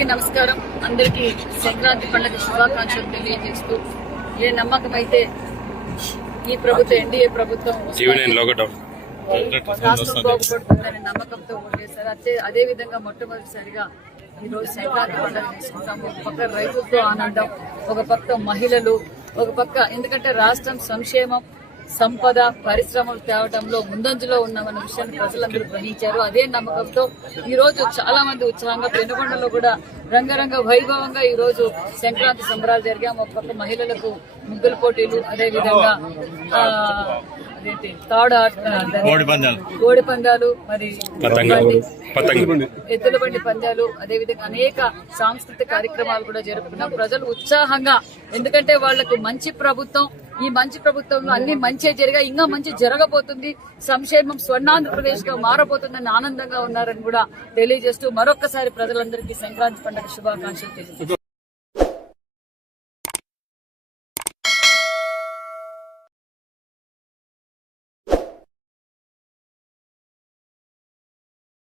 అందరికీ నమస్కారం. అందరికీ సంక్రాంతి పండుగ శుభాకాంక్షలు తెలియజేస్తూ, ఏ నమ్మకం అయితే ఈ ప్రభుత్వం ఎన్డీఏ ప్రభుత్వం రాష్ట్రం బాగుపడుతుందనే నమ్మకంతో ఓటేశారు. అదే విధంగా మొట్టమొదటిసారిగా ఈ రోజు సంక్రాంతి పండుగ తీసుకుంటాము. ఒక పక్క రైతులతో ఆనందం, ఒక పక్క మహిళలు, ఒక పక్క ఎందుకంటే రాష్ట్రం సంక్షేమం, సంపద, పరిశ్రమలు తేవడంలో ముందంజలో ఉన్నామన్న విషయాన్ని ప్రజలందరూ గ్రహించారు. అదే నమ్మకంతో ఈ రోజు చాలా మంది ఉత్సాహంగా పెనుగొండలో కూడా రంగరంగ వైభవంగా ఈ రోజు సంక్రాంతి సంబరాలు జరిగాము. ఒక పక్క మహిళలకు ముగ్గుల పోటీలు, అదే విధంగా కోడి పందాలు, మరి ఎద్దుల బండి పందాలు, అదేవిధంగా అనేక సాంస్కృతిక కార్యక్రమాలు కూడా జరుపుకున్నాం. ప్రజలు ఉత్సాహంగా, ఎందుకంటే వాళ్లకు మంచి ప్రభుత్వం, ఈ మంచి ప్రభుత్వంలో అన్ని మంచి జరిగా ఇంకా మంచి జరగబోతుంది, సంక్షేమం స్వర్ణాంధ్రప్రదేశ్ గా మారబోతుందని ఆనందంగా ఉన్నారని కూడా తెలియజేస్తూ మరొక్కసారి ప్రజలందరికీ సంక్రాంతి పండుగ శుభాకాంక్షలు తెలియజేస్తారు.